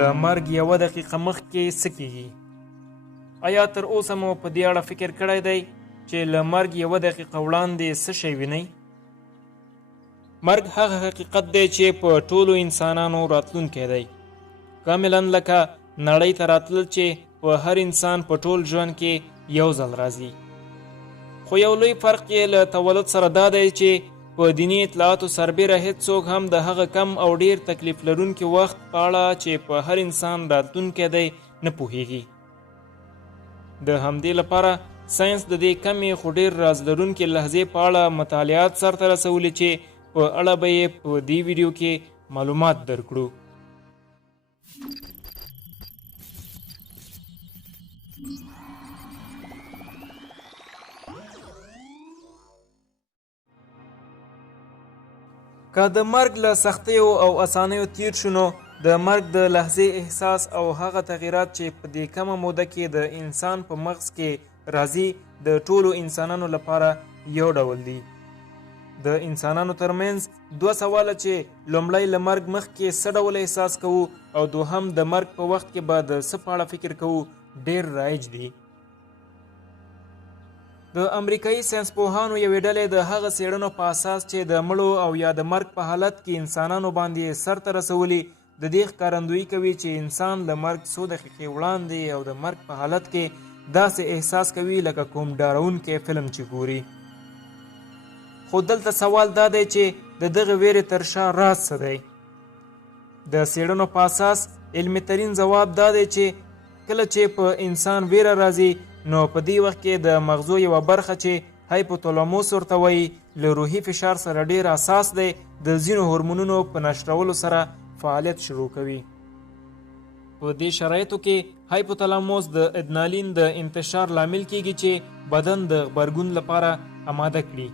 له مرګ 1 دقیقه مخکې څه کیږي؟ آیا تر اوسه مو په دې اړه فکر کړی دی چې له مرګ 1 دقیقه وړاندې څه شی وینئ؟ مرګ هغه حقیقت دی چې په ټولو انسانانو راتلونکی دی، کاملا لکه نړۍ ته راتلل چې په هر انسان په ټول ژوند کې یو ځل راځي. خو یو لوی فرق یې له تولد سره دا دی چې په دیني اطلاعاتو سربیره هیڅوک هم د هغه کم او ډیر تکلیف لرونکي وخت په اړه چې په هر انسان راتلونکی دی نه پوهیږي. د همدې لپاره ساینس د دې کمې خو ډیر راز لرونکي لحظې په اړه مطالعات سرته رسولي چې په اړه به یې په دې ویډیو کې معلومات درکړو. که د مرګ له سختیو او اسانیو تیر شو نو د مرګ د لحظې احساس او هغه تغییرات چې په دې کمه موده کې د انسان په مغز کې راځي د ټولو انسانانو لپاره یو ډول دي. د انسانانو ترمنځ 2 سواله چې لومړی له مرګ مخکې څه ډول احساس کوو او دوهم د مرګ په وخت کې به د څه په اړه فکر کوو ډیر رایج دي. د امریکایي ساینسپوهانو یوې ډلې د هغه څیړنو په اساس چې د مړو او یا د مرګ په حالت کې انسانانو باندې سرته رسولي د دې ښکارندویي کوي چې انسان له مرګ څو دقیقې وړاندې او د مرګ په حالت کې داسې احساس کوي لکه کوم ډارونکی فلم چې ګوري. خو دلته سوال دا دی چې د دغه ویرې تر شا راز څه دی؟ د څیړنو په اساس علمي ترین ځواب دا دی چې کله چې په انسان ویره راځي نو په دې وخت کې د مغزو یوه برخه چې هایپوتالاموس ورته وایي له روحي فشار سره ډیر اساس دی د ځینو هورمونونو په نشرولو سره فعالیت شروع کوي. په دې شرایطو کې هایپوتالاموس د ادرینالین د انتشار لامل کیږي چې بدن د غبرګون لپاره آماده کړي.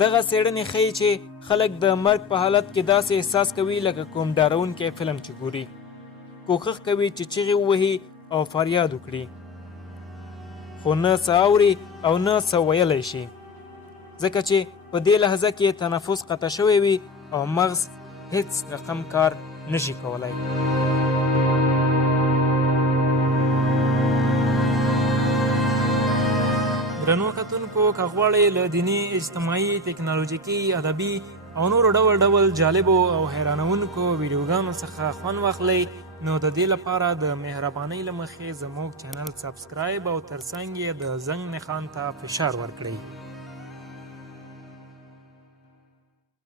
دغه څیړنې ښیي چې خلک د مرګ په حالت کې داسې احساس کوي لکه کوم ډارونکی فلم چې ګوري. کوښښ کوي چې چیغې ووهي او فریاد وکړي، خو نه څه اوري او نه څه ویلی شي، ځکه چې په دې لحظه کې تنفس قطع شوی وي او مغز هیڅ رقم کار نشي کولی. درنو کتونکو، که غواړئ له دیني، اجتماعي، تکنالوژیکي، ادبي او نورو ډول ډول جالبو او حیرانونکو ویډیوګانو څخه خوند واخلئ نو د دې لپاره د مهربانۍ له مخې زمونږ چینل سبسکرایب او ترڅنګ یې د زنګ نښان ته فشار ورکړئ.